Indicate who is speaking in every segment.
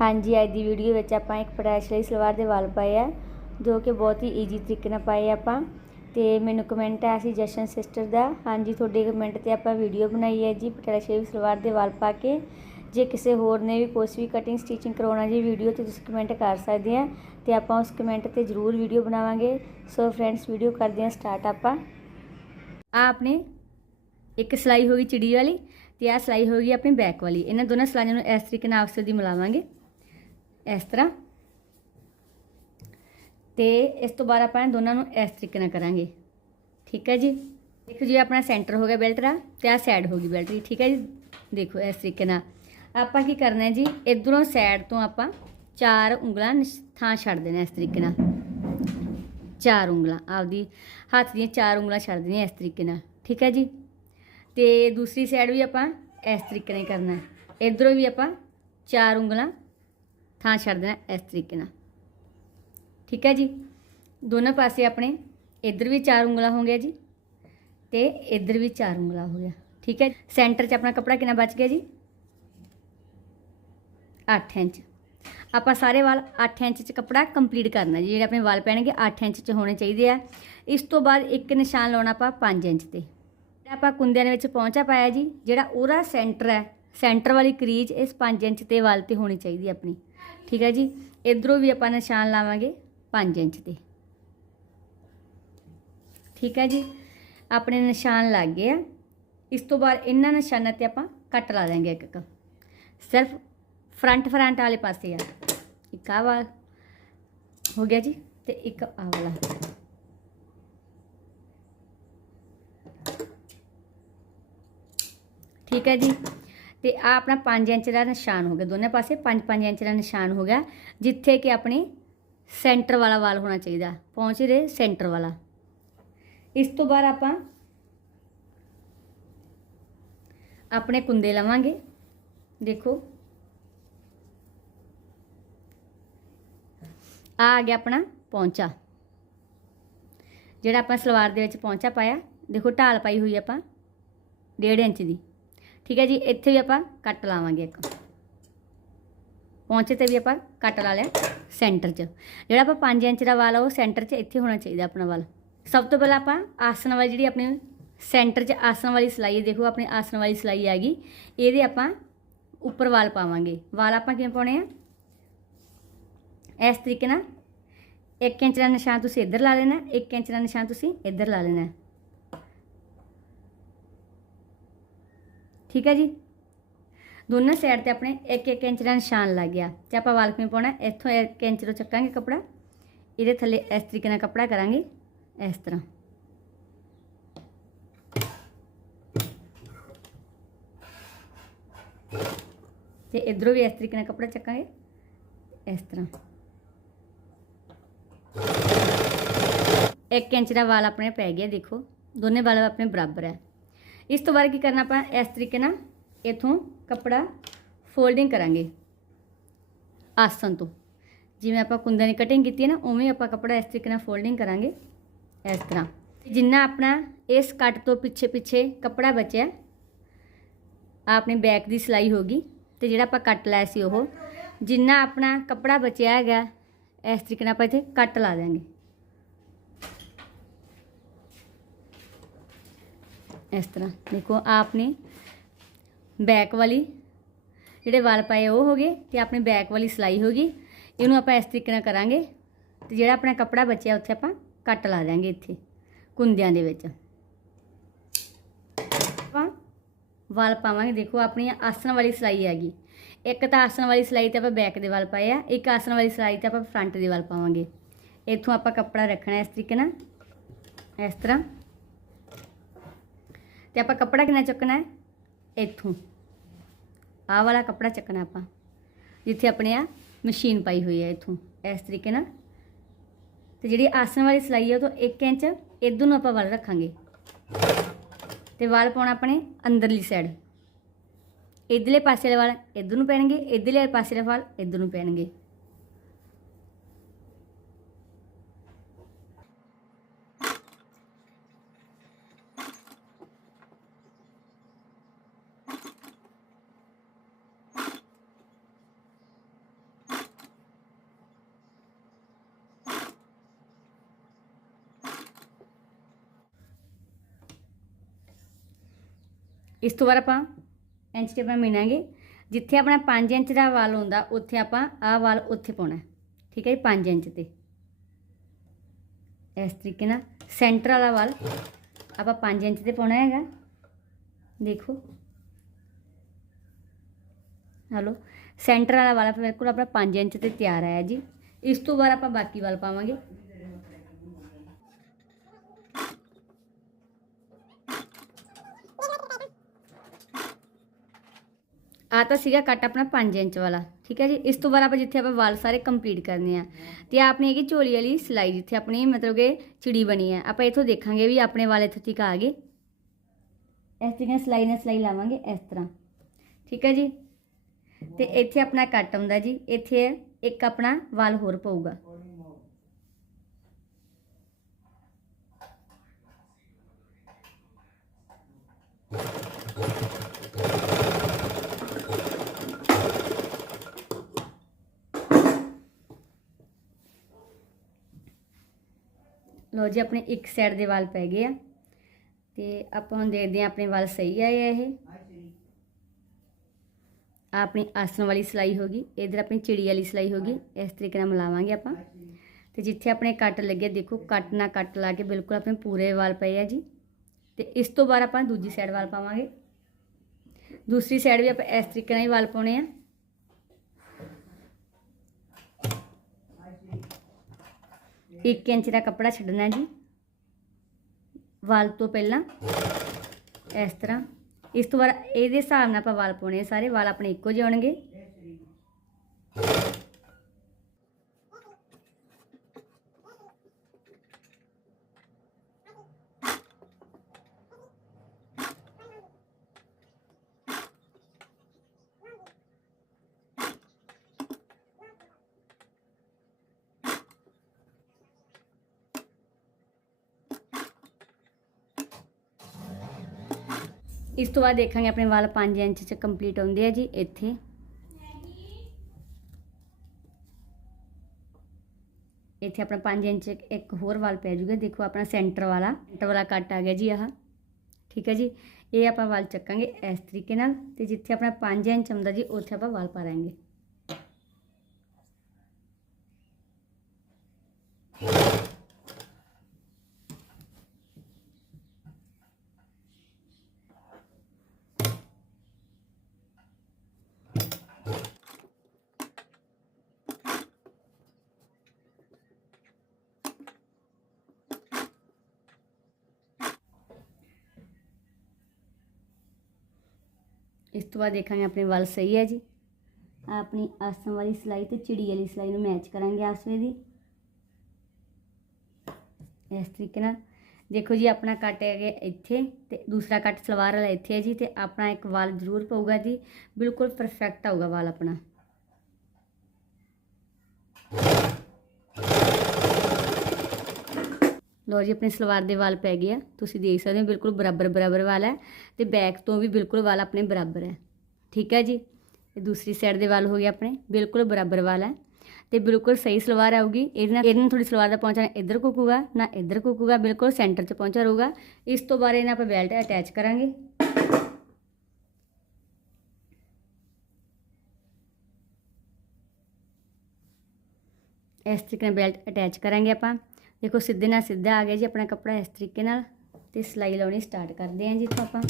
Speaker 1: ਹਾਂਜੀ, ਅੱਜ ਦੀ ਵੀਡੀਓ ਵਿੱਚ ਆਪਾਂ ਇੱਕ ਪਟਾਸ਼ ਲਈ ਸਲਵਾਰ ਦੇ ਵਾਲ ਪਾਏ ਆ, ਜੋ ਕਿ ਬਹੁਤ ਹੀ ਈਜੀ ਤਰੀਕੇ ਨਾਲ ਪਾਏ ਆਪਾਂ। ਤੇ ਮੈਨੂੰ ਕਮੈਂਟ ਆਇਆ ਸੀ ਜਸ਼ਨ ਸਿਸਟਰ ਦਾ। ਹਾਂਜੀ, ਤੁਹਾਡੇ ਕਮੈਂਟ ਤੇ ਆਪਾਂ ਵੀਡੀਓ ਬਣਾਈ ਹੈ ਜੀ ਪਟਾਸ਼ ਲਈ ਸਲਵਾਰ ਦੇ ਵਾਲ ਪਾ ਕੇ। ਜੇ ਕਿਸੇ ਹੋਰ ਨੇ ਵੀ ਕੁਛ ਵੀ ਕਟਿੰਗ ਸਟਿਚਿੰਗ ਕਰਾਉਣਾ ਜੀ ਵੀਡੀਓ ਤੇ, ਤੁਸੀਂ ਕਮੈਂਟ ਕਰ ਸਕਦੇ ਆ। ਤੇ ਆਪਾਂ ਉਸ ਕਮੈਂਟ ਤੇ ਜ਼ਰੂਰ ਵੀਡੀਓ ਬਣਾਵਾਂਗੇ। ਸੋ ਫਰੈਂਡਸ ਵੀਡੀਓ ਕਰਦੇ ਹਾਂ ਸਟਾਰਟ ਆਪਾਂ। ਆ ਆਪਣੇ, ਇੱਕ ਸਲਾਈ ਹੋ ਗਈ ਚਿੜੀ ਵਾਲੀ ਤੇ ਆ ਸਲਾਈ ਹੋ ਗਈ ਆਪਣੀ ਬੈਕ ਵਾਲੀ। ਇਹਨਾਂ ਦੋਨਾਂ ਸਲਾਈਆਂ ਨੂੰ ਇਸ ਤਰੀਕੇ ਨਾਲ ਆਪਸ ਦੀ ਮਿਲਾਵਾਂਗੇ। ਇਸ ਤਰ੍ਹਾਂ। ਤੇ ਇਸ ਤੋਂ ਬਾਅਦ ਆਪਾਂ ਦੋਨਾਂ ਨੂੰ ਇਸ ਤਰੀਕੇ ਨਾਲ ਕਰਾਂਗੇ। ਠੀਕ ਹੈ ਜੀ? ਦੇਖੋ ਜੀ, ਆਪਣਾ ਸੈਂਟਰ ਹੋ ਗਿਆ ਬੈਲਟ ਦਾ ਤੇ ਆ ਸਾਈਡ ਹੋ ਗਈ ਬੈਲਟ ਦੀ। ਠੀਕ ਹੈ ਜੀ? ਦੇਖੋ ਇਸ ਤਰੀਕੇ ਨਾਲ। ਆਪਾਂ ਕੀ ਕਰਨਾ ਹੈ ਜੀ? ਇਧਰੋਂ ਸਾਈਡ ਤੋਂ ਆਪਾਂ ਚਾਰ ਉਂਗਲਾਂ ਨਿਸ਼- ਥਾਂ ਛੱਡ ਦੇਣਾ ਇਸ ਤਰੀਕੇ ਨਾਲ। ਚਾਰ ਉਂਗਲਾਂ, ਆਪਦੀ ਹੱਥ ਦੀਆਂ ਚਾਰ ਉਂਗਲਾਂ ਛੱਡ ਦੇਣੀਆਂ ਇਸ ਤਰੀਕੇ ਨਾਲ। ਠੀਕ ਹੈ ਜੀ? ਤੇ ਦੂਸਰੀ ਸਾਈਡ ਵੀ ਆਪਾਂ ਇਸ ਤਰੀਕੇ ਨਾਲ ਕਰਨਾ ਹੈ। ਇਧਰੋਂ ਵੀ ਆਪਾਂ ਚਾਰ ਉਂਗਲਾਂ ਥਾਂ ਛੱਡ ਦੇਣਾ ਇਸ ਤਰੀਕੇ ਨਾਲ। ਠੀਕ ਹੈ ਜੀ? ਦੋਨੋਂ ਪਾਸੇ ਆਪਣੇ ਇੱਧਰ ਵੀ ਚਾਰ ਉਂਗਲਾਂ ਹੋ ਗਿਆ ਜੀ ਤੇ ਇੱਧਰ ਵੀ ਚਾਰ ਉਂਗਲਾਂ ਹੋ ਗਿਆ ਠੀਕ ਹੈ ਸੈਂਟਰ 'ਚ ਆਪਣਾ ਕੱਪੜਾ ਕਿੰਨਾ ਬਚ ਗਿਆ ਜੀ? 8 ਇੰਚ। ਆਪਾਂ ਸਾਰੇ ਵਾਲ 8 ਇੰਚ 'ਚ ਕੱਪੜਾ ਕੰਪਲੀਟ ਕਰਨਾ ਜੀ। ਜਿਹੜੇ ਆਪਣੇ ਵਾਲ ਪੈਣਗੇ 8 ਇੰਚ 'ਚ ਹੋਣੇ ਚਾਹੀਦੇ ਆ। ਇਸ ਤੋਂ ਬਾਅਦ ਇੱਕ ਨਿਸ਼ਾਨ ਲਾਉਣਾ ਆਪਾਂ 5 ਇੰਚ ਤੇ। ਜਿਹੜਾ ਆਪਾਂ ਕੁੰਦਿਆਂ ਦੇ ਵਿੱਚ ਪਹੁੰਚਾ ਪਾਇਆ ਜੀ, ਜਿਹੜਾ ਉਹਦਾ ਸੈਂਟਰ ਹੈ, ਸੈਂਟਰ ਵਾਲੀ ਕਰੀਜ ਇਸ 5 ਇੰਚ ਤੇ ਵਾਲ ਤੇ ਹੋਣੀ ਚਾਹੀਦੀ ਆਪਣੀ। ਠੀਕ ਹੈ ਜੀ। ਇਧਰੋਂ ਵੀ ਆਪਾਂ ਨਿਸ਼ਾਨ ਲਾਵਾਂਗੇ 5 ਇੰਚ ਤੇ। ਠੀਕ ਹੈ ਜੀ। ਆਪਣੇ ਨਿਸ਼ਾਨ ਲੱਗ ਗਏ ਆ। ਇਸ ਤੋਂ ਬਾਅਦ ਇਹਨਾਂ ਨਿਸ਼ਾਨਾਂ ਤੇ ਆਪਾਂ ਕੱਟ ਲਾ ਦਾਂਗੇ ਇੱਕ ਇੱਕ। ਸਿਰਫ ਫਰੰਟ ਫਰੰਟ ਵਾਲੇ ਪਾਸੇ ਆ। ਇੱਕ ਆਹ ਵਾਲਾ ਹੋ ਗਿਆ ਜੀ ਤੇ ਇੱਕ ਆ ਵਾਲਾ। ਠੀਕ ਹੈ ਜੀ। ਤੇ ਆ ਆਪਣਾ 5 ਇੰਚ ਦਾ ਨਿਸ਼ਾਨ ਹੋ ਗਿਆ। ਦੋਨੇ ਪਾਸੇ 5-5 ਇੰਚ ਦਾ ਨਿਸ਼ਾਨ ਹੋ ਗਿਆ, ਜਿੱਥੇ ਕਿ ਆਪਣੀ ਸੈਂਟਰ ਵਾਲਾ ਵਾਲ ਹੋਣਾ ਚਾਹੀਦਾ। ਪਹੁੰਚ ਰਹੇ ਸੈਂਟਰ ਵਾਲਾ। ਇਸ ਤੋਂ ਬਾਅਦ ਆਪਾਂ ਆਪਣੇ ਕੁੰਦੇ ਲਵਾਂਗੇ। ਦੇਖੋ। ਆ ਆ ਗਿਆ ਆਪਣਾ ਪੌਂਚਾ। ਜਿਹੜਾ ਆਪਾਂ ਸਲਵਾਰ ਦੇ ਵਿੱਚ ਪੌਂਚਾ ਪਾਇਆ। ਦੇਖੋ, ਢਾਲ ਪਾਈ ਹੋਈ ਆਪਾਂ। 1.5 ਇੰਚ ਦੀ। ਠੀਕ ਹੈ ਜੀ ਇੱਥੇ ਵੀ ਆਪਾਂ ਕੱਟ ਲਾਵਾਂਗੇ ਇੱਕ। ਪੌਂਚੇ ਤੇ ਵੀ ਆਪਾਂ ਕੱਟ ਲਾ ਲਿਆ ਸੈਂਟਰ 'ਚ। ਜਿਹੜਾ ਆਪਾਂ 5 ਇੰਚ ਦਾ ਵਾਲ ਆ ਉਹ ਸੈਂਟਰ 'ਚ ਇੱਥੇ ਹੋਣਾ ਚਾਹੀਦਾ ਆਪਣਾ ਵਾਲ। ਸਭ ਤੋਂ ਪਹਿਲਾਂ ਆਪਾਂ ਆਸਣ ਵਾਲੀ ਜਿਹੜੀ ਆਪਣੀ ਸੈਂਟਰ 'ਚ ਆਸਣ ਵਾਲੀ ਸਿਲਾਈ ਹੈ, ਦੇਖੋ ਆਪਣੀ ਆਸਣ ਵਾਲੀ ਸਿਲਾਈ ਆ ਗਈ। ਇਹਦੇ ਆਪਾਂ ਉੱਪਰ ਵਾਲ ਪਾਵਾਂਗੇ। ਵਾਲ ਆਪਾਂ ਕਿਵੇਂ ਪਾਉਣੇ ਆ? ਇਸ ਤਰੀਕੇ ਨਾਲ 1 ਇੰਚ ਦਾ ਨਿਸ਼ਾਨ ਤੁਸੀਂ ਇੱਧਰ ਲਾ ਲੈਣਾ 1 ਇੰਚ ਦਾ ਨਿਸ਼ਾਨ ਤੁਸੀਂ ਇੱਧਰ ਲਾ ਲੈਣਾ। ਠੀਕ ਹੈ ਜੀ? ਦੋਨਾਂ ਸਾਈਡ ਤੇ ਆਪਣੇ 1-1 ਇੰਚ ਦਾ ਨਿਸ਼ਾਨ ਲੱਗ ਗਿਆ। ਤੇ ਆਪਾਂ ਵਾਲ ਪਾਉਣਾ, ਇੱਥੋਂ 1 ਇੰਚ ਤੋਂ ਚੱਕਾਂਗੇ ਕੱਪੜਾ। ਇਹਦੇ ਥੱਲੇ ਇਸ ਤਰੀਕੇ ਨਾਲ ਕੱਪੜਾ ਕਰਾਂਗੇ, ਇਸ ਤਰ੍ਹਾਂ। ਤੇ ਇਧਰੋਂ ਵੀ ਇਸ ਤਰੀਕੇ ਨਾਲ ਕੱਪੜਾ ਚੱਕਾਂਗੇ, ਇਸ ਤਰ੍ਹਾਂ। 1 ਇੰਚ ਦਾ ਵਾਲ ਆਪਣੇ ਪੈ ਗਿਆ, ਦੇਖੋ। ਦੋਨੇ ਵਾਲ ਆਪਣੇ ਬਰਾਬਰ ਹੈ। ਇਸ ਤੋਂ ਬਾਅਦ ਕੀ ਕਰਨਾ ਆਪਾਂ ਇਸ ਤਰੀਕੇ ਨਾਲ ਇਥੋਂ ਕੱਪੜਾ ਫੋਲਡਿੰਗ ਕਰਾਂਗੇ ਆਸਨ ਤੋਂ ਜਿਵੇਂ ਆਪਾਂ ਕੁੰਦਿਆਂ ਦੀ ਕਟਿੰਗ ਕੀਤੀ ਹੈ ਨਾ ਉਵੇਂ ਆਪਾਂ ਕੱਪੜਾ ਇਸ ਤਰੀਕੇ ਨਾਲ ਫੋਲਡਿੰਗ ਕਰਾਂਗੇ ਇਸ ਤਰ੍ਹਾਂ ਜਿੰਨਾ ਆਪਣਾ ਇਸ ਕੱਟ ਤੋਂ ਪਿੱਛੇ ਪਿੱਛੇ ਕੱਪੜਾ ਬਚਿਆ ਆਹ ਆਪਣੀ ਬੈਕ ਦੀ ਸਿਲਾਈ ਹੋਗੀ ਤੇ ਜਿਹੜਾ ਆਪਾਂ ਕੱਟ ਲਾਇਆ ਸੀ ਉਹ ਜਿੰਨਾ ਆਪਣਾ ਕੱਪੜਾ ਬਚਿਆ ਹੈਗਾ ਇਸ ਤਰੀਕੇ ਨਾਲ ਆਪਾਂ ਇੱਥੇ ਕੱਟ ਲਾ ਦਾਂਗੇ ਇਸ ਤਰ੍ਹਾਂ। ਦੇਖੋ ਆ ਆਪਣੀ ਬੈਕ ਵਾਲੀ ਜਿਹੜੇ ਵਾਲ ਪਾਏ ਉਹ ਹੋ ਗਏ ਤੇ ਆਪਣੀ ਬੈਕ ਵਾਲੀ ਸਿਲਾਈ ਹੋ ਗਈ। ਇਹਨੂੰ ਆਪਾਂ ਇਸ ਤਰੀਕੇ ਨਾਲ ਕਰਾਂਗੇ ਤੇ ਜਿਹੜਾ ਆਪਣਾ ਕੱਪੜਾ ਬਚਿਆ, ਉੱਥੇ ਆਪਾਂ ਕੱਟ ਲਾ ਦਾਂਗੇ ਇੱਥੇ, ਕੁੰਦਿਆਂ ਦੇ ਵਿੱਚ। ਆਪਾਂ ਵਾਲ ਪਾਵਾਂਗੇ। ਦੇਖੋ, ਆਪਣੀ ਆਸਣ ਵਾਲੀ ਸਿਲਾਈ ਹੈਗੀ ਇੱਕ ਤਾਂ ਆਸਣ ਵਾਲੀ ਸਿਲਾਈ ਤੇ ਆਪਾਂ ਬੈਕ ਦੇ ਵਾਲ ਪਾਏ ਆ, ਇੱਕ ਆਸਣ ਵਾਲੀ ਸਿਲਾਈ ਤੇ ਆਪਾਂ ਫਰੰਟ ਦੇ ਵਾਲ ਪਾਵਾਂਗੇ। ਇੱਥੋਂ ਆਪਾਂ ਕੱਪੜਾ ਰੱਖਣਾ ਇਸ ਤਰੀਕੇ ਨਾਲ। ਇਸ ਤਰ੍ਹਾਂ। ਤੇ ਆਪਾਂ ਕੱਪੜਾ ਕਿੰਨਾ ਚੁੱਕਣਾ ਹੈ? ਇੱਥੋਂ। ਆਹ ਵਾਲਾ ਕੱਪੜਾ ਚੱਕਣਾ ਆਪਾਂ। ਜਿੱਥੇ ਆਪਣੇ ਆ ਮਸ਼ੀਨ ਪਾਈ ਹੋਈ ਹੈ ਇੱਥੋਂ। ਇਸ ਤਰੀਕੇ ਨਾਲ। ਤੇ ਜਿਹੜੀ ਆਸਣ ਵਾਲੀ ਸਿਲਾਈ ਹੈ ਉਹ ਤੋਂ 1 ਇੰਚ ਇਧਰ ਨੂੰ ਆਪਾਂ ਵੱਲ ਰੱਖਾਂਗੇ। ਤੇ ਵਾਲ ਪਾਉਣਾ ਆਪਣੇ ਅੰਦਰਲੀ ਸਾਈਡ ਇਧਰਲੇ ਪਾਸੇ ਵਾਲੇ ਵਾਲ ਇਧਰ ਨੂੰ ਪੈਣਗੇ, ਇਧਰਲੇ ਪਾਸੇ ਵਾਲੇ ਵਾਲ ਇਧਰ ਨੂੰ ਪੈਣਗੇ। ਇਸ ਤੋਂ ਬਾਅਦ ਆਪਾਂ ਇੰਚ ਟੇਪ ਨਾਲ ਮਿਣਾਂਗੇ ਜਿੱਥੇ ਆਪਣਾ 5 ਇੰਚ ਦਾ ਵਾਲ ਹੁੰਦਾ, ਉੱਥੇ ਆਪਾਂ ਆਹ ਵਾਲ ਉੱਥੇ ਪਾਉਣਾ ਠੀਕ ਹੈ ਜੀ 5 ਇੰਚ ਤੇ। ਇਸ ਤਰੀਕੇ ਨਾਲ ਸੈਂਟਰ ਵਾਲਾ ਵਾਲ ਆਪਾਂ 5 ਇੰਚ ਤੇ ਪਾਉਣਾ ਹੈਗਾ। ਦੇਖੋ। ਹਲੋ, ਸੈਂਟਰ ਵਾਲਾ ਵਾਲ ਮੇਰੇ ਕੋਲ ਆਪਣਾ 5 ਇੰਚ ਤੇ ਤਿਆਰ ਆਇਆ ਜੀ। ਇਸ ਤੋਂ ਬਾਅਦ ਆਪਾਂ ਬਾਕੀ ਵਾਲ ਪਾਵਾਂਗੇ। ਆ ਤਾਂ ਸੀਗਾ ਕੱਟ ਆਪਣਾ 5 ਇੰਚ ਵਾਲਾ, ਠੀਕ ਹੈ ਜੀ? ਇਸ ਤੋਂ ਬਾਅਦ ਆਪਾਂ ਜਿੱਥੇ ਆਪਾਂ ਵਾਲ ਸਾਰੇ ਕੰਪਲੀਟ ਕਰਨੇ ਆ। ਤੇ ਆਹ ਆਪਣੀ ਹੈਗੀ ਝੋਲੀ ਵਾਲੀ ਸਿਲਾਈ, ਜਿੱਥੇ ਆਪਣੀ ਮਤਲਬ ਕਿ ਚਿੜੀ ਬਣੀ ਹੈ। ਆਪਾਂ ਇੱਥੋਂ ਦੇਖਾਂਗੇ ਵੀ ਆਪਣੇ ਵਾਲ ਇੱਥੋਂ ਤੱਕ ਆ ਗਏ। ਇਸ ਤਰੀਕੇ ਨਾਲ ਸਿਲਾਈ ਨਾਲ ਸਿਲਾਈ ਲਾਵਾਂਗੇ ਇਸ ਤਰ੍ਹਾਂ। ਠੀਕ ਹੈ ਜੀ? ਤੇ ਇੱਥੇ ਆਪਣਾ ਕੱਟ ਆਉਂਦਾ ਜੀ। ਇੱਥੇ ਇੱਕ ਆਪਣਾ ਵਾਲ ਹੋਰ ਪਊਗਾ। ਲੋ ਜੀ, ਆਪਣੇ ਇੱਕ ਸਾਈਡ ਦੇ ਵਾਲ ਪੈ ਗਏ ਆ। ਤੇ ਆਪਾਂ ਹੁਣ ਦੇਖਦੇ ਆ ਆਪਣੇ ਵਾਲ ਸਹੀ ਆਏ ਆ ਇਹ। ਆਪਣੀ ਆਸਣ ਵਾਲੀ ਸਿਲਾਈ ਹੋ ਗਈ, ਇਧਰ ਆਪਣੀ ਚਿੜੀ ਵਾਲੀ ਸਿਲਾਈ ਹੋ ਗਈ, ਇਸ ਤਰੀਕੇ ਨਾਲ ਮਿਲਾਵਾਂਗੇ ਆਪਾਂ। ਤੇ ਜਿੱਥੇ ਆਪਣੇ ਕੱਟ ਲੱਗੇ, ਦੇਖੋ ਕੱਟ ਨਾ ਕੱਟ ਲਾ ਕੇ ਬਿਲਕੁਲ ਆਪਣੇ ਪੂਰੇ ਵਾਲ ਪਏ ਆ ਜੀ। ਤੇ ਇਸ ਤੋਂ ਬਾਅਦ ਆਪਾਂ ਦੂਜੀ ਸਾਈਡ ਵਾਲ ਪਾਵਾਂਗੇ। ਦੂਸਰੀ ਸਾਈਡ ਵੀ ਆਪਾਂ ਇਸ ਤਰੀਕੇ ਨਾਲ ਹੀ ਵਾਲ ਪਾਉਣੇ ਆ। ਇੱਕ ਇੰਚ ਦਾ ਕੱਪੜਾ ਛੱਡਣਾ ਜੀ। ਵਾਲ ਤੋਂ ਪਹਿਲਾਂ ਇਸ ਤਰ੍ਹਾਂ। ਇਸ ਤੋਂ ਬਾਅਦ ਇਹਦੇ ਹਿਸਾਬ ਨਾਲ ਆਪਾਂ ਵਾਲ ਪਾਉਣੇ ਆ ਸਾਰੇ, ਵਾਲ ਆਪਣੇ ਇੱਕੋ ਜਿਹੇ ਹੋਣਗੇ। ਇਸ ਤੋਂ ਬਾਅਦ ਦੇਖਾਂਗੇ ਆਪਣੇ ਵਾਲ 5 ਇੰਚ ਚ ਕੰਪਲੀਟ ਹੁੰਦੇ ਆ ਜੀ, ਇੱਥੇ। ਇੱਥੇ ਆਪਣਾ 5 ਇੰਚ ਇੱਕ ਹੋਰ ਵਾਲ ਪੈ ਜੂਗਾ, ਦੇਖੋ ਆਪਣਾ ਸੈਂਟਰ ਵਾਲਾ। ਸੈਂਟਰ ਵਾਲਾ ਕੱਟ ਆ ਗਿਆ ਜੀ ਆਹ। ਠੀਕ ਹੈ ਜੀ? ਇਹ ਆਪਾਂ ਵਾਲ ਚੱਕਾਂਗੇ ਇਸ ਤਰੀਕੇ ਨਾਲ ਤੇ ਜਿੱਥੇ ਆਪਣਾ 5 ਇੰਚ ਆਉਂਦਾ ਜੀ, ਉੱਥੇ ਆਪਾਂ ਵਾਲ ਪਾਰਾਂਗੇ ਇਸ ਤੋਂ ਬਾਅਦ ਦੇਖਾਂਗੇ ਆਪਣੇ ਵਾਲ ਸਹੀ ਹੈ ਜੀ। ਆਪਣੀ ਆਸਣ ਵਾਲੀ ਸਿਲਾਈ ਤੇ ਚਿੜੀ ਵਾਲੀ ਸਿਲਾਈ ਨੂੰ ਮੈਚ ਕਰਾਂਗੇ ਆਸਵੇ ਦੀ। ਇਸ ਤਰੀਕੇ ਨਾਲ। ਦੇਖੋ ਜੀ, ਆਪਣਾ ਕੱਟ ਹੈ ਇੱਥੇ ਤੇ ਦੂਸਰਾ ਕੱਟ ਸਲਵਾਰ ਵਾਲਾ ਇੱਥੇ ਹੈ ਜੀ ਤੇ ਆਪਣਾ ਇੱਕ ਵਾਲ ਜ਼ਰੂਰ ਪਊਗਾ ਜੀ। ਬਿਲਕੁਲ ਪਰਫੈਕਟ ਆਊਗਾ ਵਾਲ ਆਪਣਾ। ਲੋ ਜੀ, ਆਪਣੀ ਸਲਵਾਰ ਦੇ ਵਾਲ ਪੈ ਗਏ ਆ। ਤੁਸੀਂ ਦੇਖ ਸਕਦੇ ਹੋ, ਬਿਲਕੁਲ ਬਰਾਬਰ ਬਰਾਬਰ ਵਾਲ ਹੈ ਤੇ ਬੈਕ ਤੋਂ ਵੀ ਬਿਲਕੁਲ ਵਾਲ ਆਪਣੇ ਬਰਾਬਰ ਹੈ। ਠੀਕ ਹੈ ਜੀ? ਇਹ ਦੂਸਰੀ ਸਾਈਡ ਦੇ ਵਾਲ ਹੋ ਗਏ ਆਪਣੇ, ਬਿਲਕੁਲ ਬਰਾਬਰ ਵਾਲ ਹੈ। ਤੇ ਬਿਲਕੁਲ ਸਹੀ ਸਲਵਾਰ ਆਊਗੀ। ਇਹਦੇ ਨਾਲ ਇਹਦੇ ਨਾਲ ਥੋੜੀ ਸਲਵਾਰ ਦਾ ਪਹੁੰਚਾ ਨਾ ਇੱਧਰ ਕੁਕੂਗਾ ਨਾ ਇੱਧਰ ਕੁਕੂਗਾ ਬਿਲਕੁਲ ਸੈਂਟਰ 'ਚ ਪਹੁੰਚਾ ਰਹੂਗਾ। ਇਸ ਤੋਂ ਬਾਅਦ ਇਹਨਾਂ ਆਪਾਂ ਬੈਲਟ ਅਟੈਚ ਕਰਾਂਗੇ। ਇਸ ਤਰੀਕੇ ਨਾਲ ਬੈਲਟ ਅਟੈਚ ਕਰਾਂਗੇ ਆਪਾਂ। ਦੇਖੋ ਸਿੱਧੇ ਨਾਲ ਸਿੱਧਾ ਆ ਗਿਆ ਜੀ ਆਪਣਾ ਕੱਪੜਾ ਇਸ ਤਰੀਕੇ ਨਾਲ ਤੇ ਸਿਲਾਈ ਲਾਉਣੀ ਸਟਾਰਟ ਕਰਦੇ ਹਾਂ ਜੀ ਇੱਥੋਂ ਆਪਾਂ।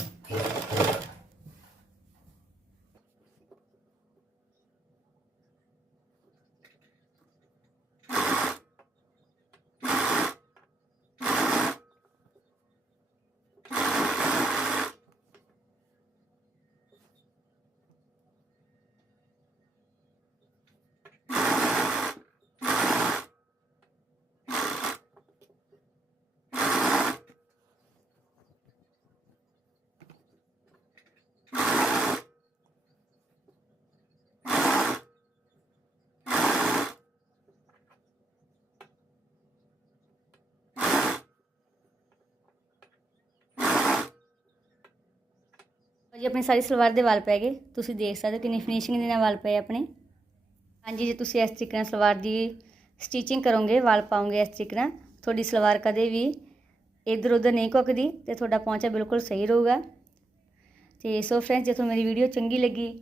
Speaker 1: ਜੀ ਆਪਣੀ ਸਾਰੀ ਸਲਵਾਰ ਦੇ ਵਾਲ ਪੈ ਗਏ। ਤੁਸੀਂ ਦੇਖ ਸਕਦੇ ਹੋ ਕਿੰਨੀ ਫਿਨਿਸ਼ਿੰਗ ਦੇ ਨਾਲ ਵਾਲ ਪਏ ਆਪਣੇ। ਹਾਂਜੀ, ਜੇ ਤੁਸੀਂ ਇਸ ਤਰੀਕੇ ਨਾਲ ਸਲਵਾਰ ਦੀ ਸਟਿਚਿੰਗ ਕਰੋਗੇ, ਵਾਲ ਪਾਓਗੇ ਇਸ ਤਰੀਕੇ ਨਾਲ, ਤੁਹਾਡੀ ਸਲਵਾਰ ਕਦੇ ਵੀ ਇਧਰ ਉਧਰ ਨਹੀਂ ਘੁੱਕਦੀ ਤੇ ਤੁਹਾਡਾ ਪਹੁੰਚਾ ਬਿਲਕੁਲ ਸਹੀ ਰਹੂਗਾ। ਤੇ ਸੋ ਫਰੈਂਡਸ ਜੇ ਤੁਹਾਨੂੰ ਮੇਰੀ ਵੀਡੀਓ ਚੰਗੀ ਲੱਗੀ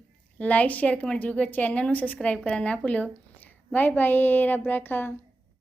Speaker 1: ਲਾਈਕ ਸ਼ੇਅਰ ਕਮੈਂਟ ਜ਼ਰੂਰ ਕਰੋ ਚੈਨਲ ਨੂੰ ਸਬਸਕ੍ਰਾਈਬ ਕਰਨਾ ਨਾ ਭੁੱਲਿਓ। ਬਾਏ ਬਾਏ ਰੱਬ ਰਾਖਾ।